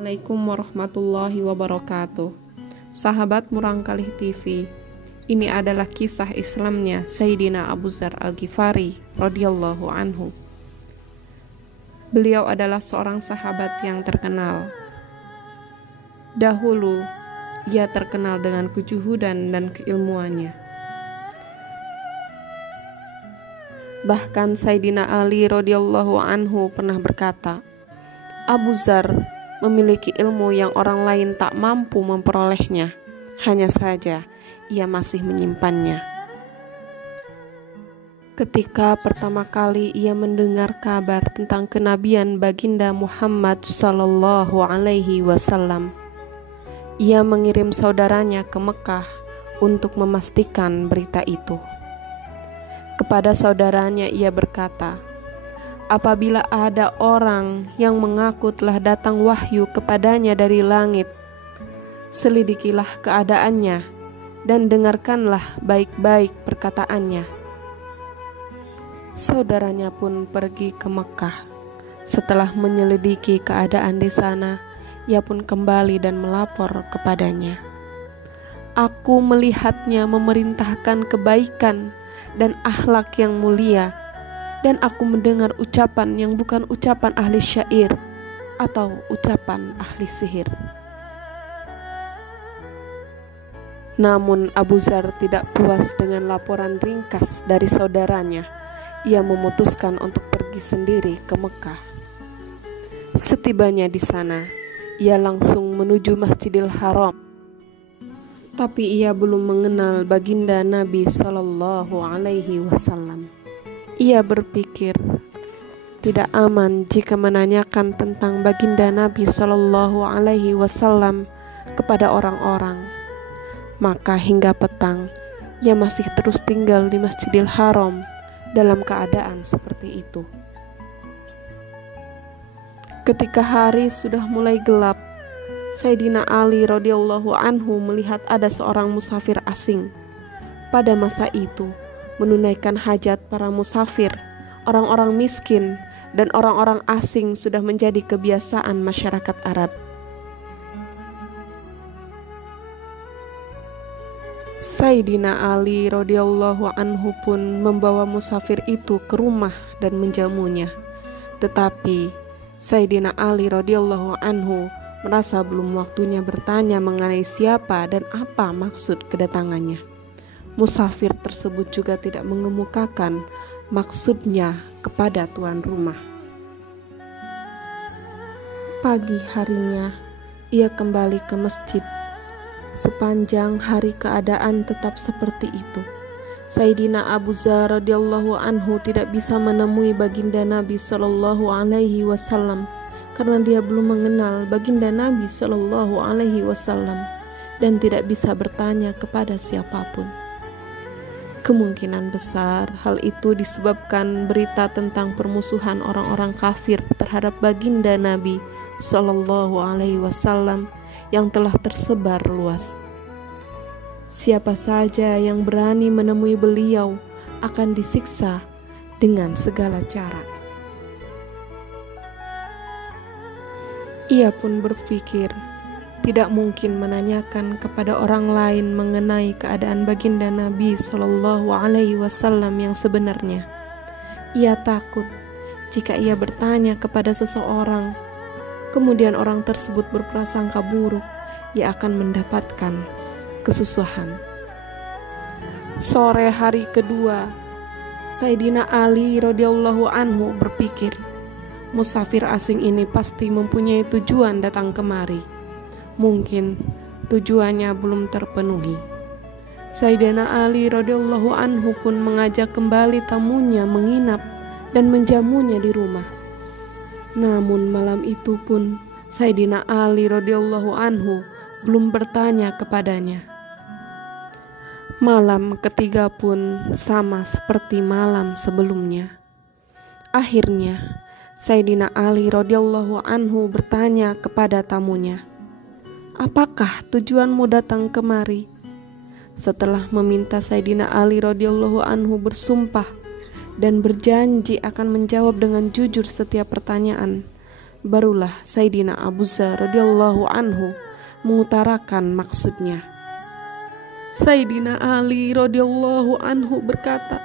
Assalamualaikum warahmatullahi wabarakatuh. Sahabat Murangkalih TV, ini adalah kisah Islamnya Sayyidina Abu Dzar Al-Ghifari radhiyallahu anhu. Beliau adalah seorang sahabat yang terkenal. Dahulu, ia terkenal dengan kejuhudan dan keilmuannya. Bahkan Sayyidina Ali radhiyallahu anhu pernah berkata, Abu Dzar memiliki ilmu yang orang lain tak mampu memperolehnya, hanya saja ia masih menyimpannya. Ketika pertama kali ia mendengar kabar tentang kenabian baginda Muhammad sallallahu alaihi wasallam, ia mengirim saudaranya ke Mekah untuk memastikan berita itu. Kepada saudaranya ia berkata, apabila ada orang yang mengaku telah datang wahyu kepadanya dari langit, selidikilah keadaannya dan dengarkanlah baik-baik perkataannya. Saudaranya pun pergi ke Mekah. Setelah menyelidiki keadaan di sana, ia pun kembali dan melapor kepadanya. Aku melihatnya memerintahkan kebaikan dan akhlak yang mulia, dan aku mendengar ucapan yang bukan ucapan ahli syair atau ucapan ahli sihir. Namun Abu Dzar tidak puas dengan laporan ringkas dari saudaranya. Ia memutuskan untuk pergi sendiri ke Mekah. Setibanya di sana, ia langsung menuju Masjidil Haram. Tapi ia belum mengenal baginda Nabi Sallallahu Alaihi Wasallam. Ia berpikir tidak aman jika menanyakan tentang baginda Nabi Sallallahu Alaihi Wasallam kepada orang-orang. Maka hingga petang, ia masih terus tinggal di Masjidil Haram dalam keadaan seperti itu. Ketika hari sudah mulai gelap, Sayyidina Ali radhiyallahu anhu melihat ada seorang musafir asing. Pada masa itu, menunaikan hajat para musafir, orang-orang miskin, dan orang-orang asing sudah menjadi kebiasaan masyarakat Arab. Sayyidina Ali radhiyallahu anhu pun membawa musafir itu ke rumah dan menjamunya. Tetapi Sayyidina Ali radhiyallahu anhu merasa belum waktunya bertanya mengenai siapa dan apa maksud kedatangannya. Musafir tersebut juga tidak mengemukakan maksudnya kepada tuan rumah. Pagi harinya, ia kembali ke masjid. Sepanjang hari keadaan tetap seperti itu. Sayyidina Abu Dzar radhiyallahu anhu tidak bisa menemui baginda Nabi sallallahu alaihi wasallam karena dia belum mengenal baginda Nabi sallallahu alaihi wasallam dan tidak bisa bertanya kepada siapapun. Kemungkinan besar hal itu disebabkan berita tentang permusuhan orang-orang kafir terhadap baginda Nabi sallallahu alaihi wasallam yang telah tersebar luas. Siapa saja yang berani menemui beliau akan disiksa dengan segala cara. Ia pun berpikir tidak mungkin menanyakan kepada orang lain mengenai keadaan baginda Nabi Shallallahu Alaihi Wasallam yang sebenarnya. Ia takut jika ia bertanya kepada seseorang, kemudian orang tersebut berprasangka buruk, ia akan mendapatkan kesusahan. Sore hari kedua, Sayyidina Ali radhiyallahu anhu berpikir, musafir asing ini pasti mempunyai tujuan datang kemari. Mungkin tujuannya belum terpenuhi. Sayyidina Ali radhiyallahu anhu pun mengajak kembali tamunya menginap dan menjamunya di rumah. Namun malam itu pun Sayyidina Ali radhiyallahu anhu belum bertanya kepadanya. Malam ketiga pun sama seperti malam sebelumnya. Akhirnya Sayyidina Ali radhiyallahu anhu bertanya kepada tamunya, apakah tujuanmu datang kemari? Setelah meminta Sayyidina Ali radhiyallahu anhu bersumpah dan berjanji akan menjawab dengan jujur setiap pertanyaan, Barulah Sayyidina Abu Dzar radhiyallahu anhu mengutarakan maksudnya. Sayyidina Ali radhiyallahu anhu berkata,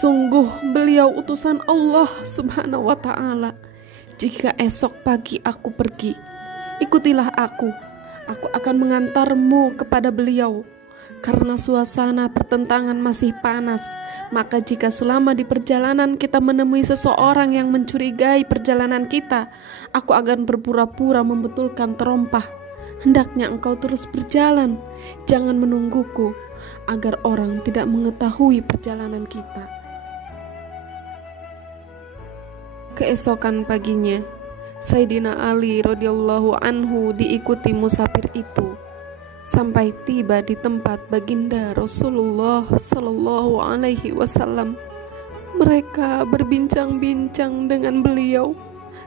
sungguh beliau utusan Allah subhanahu wa ta'ala. Jika esok pagi aku pergi, ikutilah aku akan mengantarmu kepada beliau. Karena suasana pertentangan masih panas, maka jika selama di perjalanan kita menemui seseorang yang mencurigai perjalanan kita, aku akan berpura-pura membetulkan terompah. Hendaknya engkau terus berjalan, jangan menungguku, agar orang tidak mengetahui perjalanan kita. Keesokan paginya, Sayyidina Ali radhiyallahu anhu diikuti musafir itu sampai tiba di tempat baginda Rasulullah sallallahu alaihi wasallam. Mereka berbincang-bincang dengan beliau.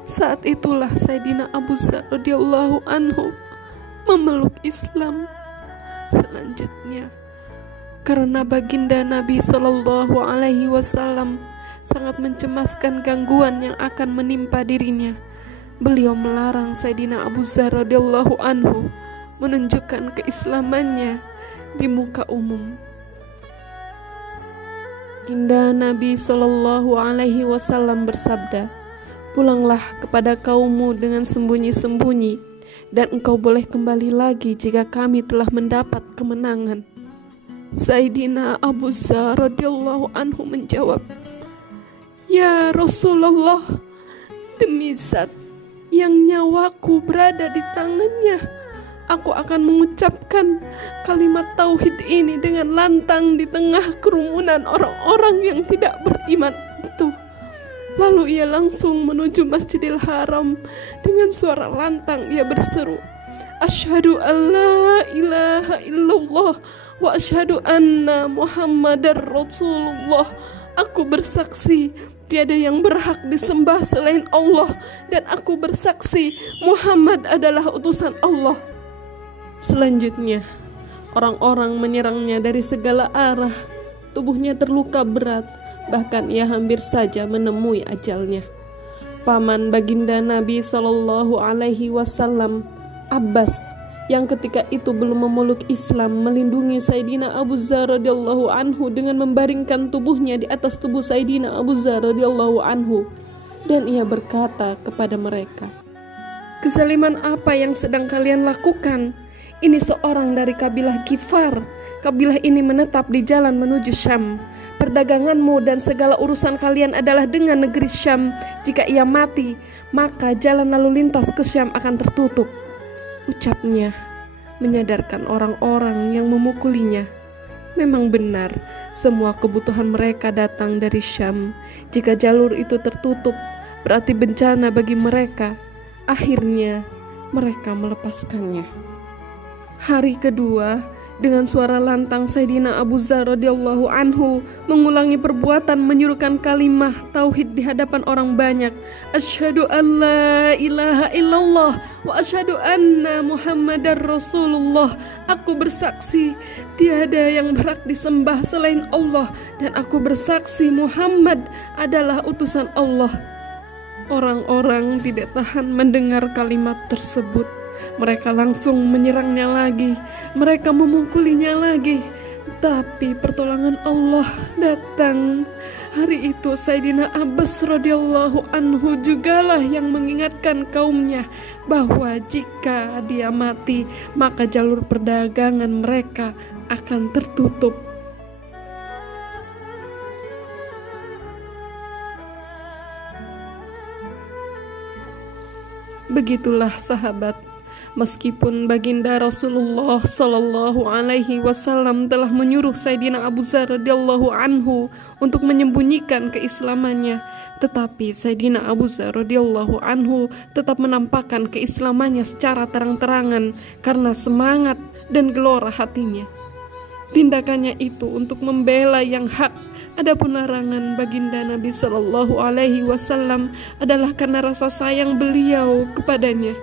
Saat itulah Sayyidina Abu Dzar radhiyallahu anhu memeluk Islam. Selanjutnya, karena baginda Nabi sallallahu alaihi wasallam sangat mencemaskan gangguan yang akan menimpa dirinya, beliau melarang Sayyidina Abu Dzar radhiyallahu anhu menunjukkan keislamannya di muka umum. Baginda Nabi Shallallahu Alaihi Wasallam bersabda, pulanglah kepada kaummu dengan sembunyi-sembunyi, dan engkau boleh kembali lagi jika kami telah mendapat kemenangan. Sayyidina Abu Dzar radhiyallahu anhu menjawab, ya Rasulullah, demi zat yang nyawaku berada di tangannya, aku akan mengucapkan kalimat tauhid ini dengan lantang di tengah kerumunan orang-orang yang tidak beriman itu. Lalu ia langsung menuju Masjidil Haram. Dengan suara lantang ia berseru, asyhadu an la ilaha illallah wa asyhadu anna Muhammadar Rasulullah. Aku bersaksi tiada yang berhak disembah selain Allah, dan aku bersaksi Muhammad adalah utusan Allah. Selanjutnya, orang-orang menyerangnya dari segala arah. Tubuhnya terluka berat, bahkan ia hampir saja menemui ajalnya. Paman baginda Nabi Shallallahu Alaihi Wasallam, Abbas, yang ketika itu belum memeluk Islam, melindungi Sayyidina Abu Dzar radhiyallahu anhu dengan membaringkan tubuhnya di atas tubuh Sayyidina Abu Dzar radhiyallahu anhu, dan ia berkata kepada mereka, kezaliman apa yang sedang kalian lakukan? Ini seorang dari kabilah Ghifar. Kabilah ini menetap di jalan menuju Syam. Perdaganganmu dan segala urusan kalian adalah dengan negeri Syam. Jika ia mati, maka jalan lalu lintas ke Syam akan tertutup. Ucapnya menyadarkan orang-orang yang memukulinya. Memang benar, semua kebutuhan mereka datang dari Syam. Jika jalur itu tertutup, berarti bencana bagi mereka. Akhirnya, mereka melepaskannya. Hari kedua, dengan suara lantang Sayyidina Abu Dzar radhiyallahu anhu mengulangi perbuatan menyuruhkan kalimah tauhid di hadapan orang banyak. Asyhadu an la ilaha illallah wa asyhadu anna Muhammadar Rasulullah. Aku bersaksi tiada yang berhak disembah selain Allah, dan aku bersaksi Muhammad adalah utusan Allah. Orang-orang tidak tahan mendengar kalimat tersebut. Mereka langsung menyerangnya lagi. Mereka memukulinya lagi. Tapi pertolongan Allah datang. Hari itu Sayyidina Abbas radhiyallahu anhu jugalah yang mengingatkan kaumnya bahwa jika dia mati, maka jalur perdagangan mereka akan tertutup. Begitulah sahabat, meskipun baginda Rasulullah Sallallahu Alaihi Wasallam telah menyuruh Sayyidina Abu Dzar radhiyallahu anhu untuk menyembunyikan keislamannya, tetapi Sayyidina Abu Dzar radhiyallahu anhu tetap menampakkan keislamannya secara terang-terangan karena semangat dan gelora hatinya. Tindakannya itu untuk membela yang hak. Adapun larangan baginda Nabi Sallallahu Alaihi Wasallam adalah karena rasa sayang beliau kepadanya.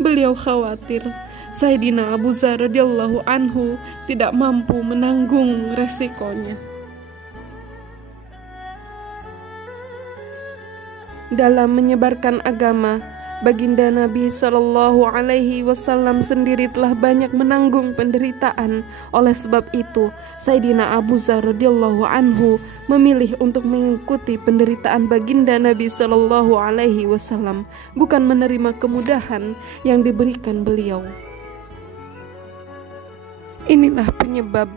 Beliau khawatir Sayyidina Abu Dzar radhiyallahu anhu tidak mampu menanggung resikonya. Dalam menyebarkan agama, Baginda Nabi Shallallahu Alaihi Wasallam sendiri telah banyak menanggung penderitaan. Oleh sebab itu, Sayyidina Abu Dzar radhiyallahu anhu memilih untuk mengikuti penderitaan baginda Nabi Shallallahu Alaihi Wasallam, bukan menerima kemudahan yang diberikan beliau. Inilah penyebab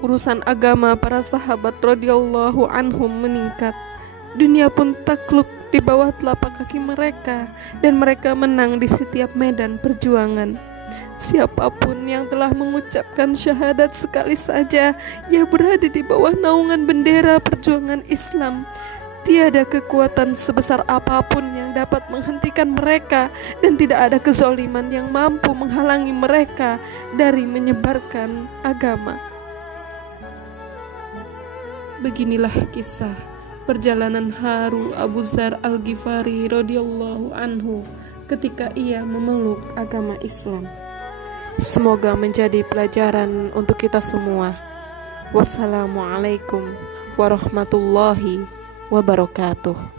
urusan agama para sahabat radhiyallahu anhum meningkat. Dunia pun takluk di bawah telapak kaki mereka, dan mereka menang di setiap medan perjuangan. Siapapun yang telah mengucapkan syahadat sekali saja, ia berada di bawah naungan bendera perjuangan Islam. Tiada kekuatan sebesar apapun yang dapat menghentikan mereka, dan tidak ada kezaliman yang mampu menghalangi mereka dari menyebarkan agama. Beginilah kisah perjalanan haru Abu Dzar Al-Ghifari radhiyallahu anhu ketika ia memeluk agama Islam. Semoga menjadi pelajaran untuk kita semua. Wassalamualaikum warahmatullahi wabarakatuh.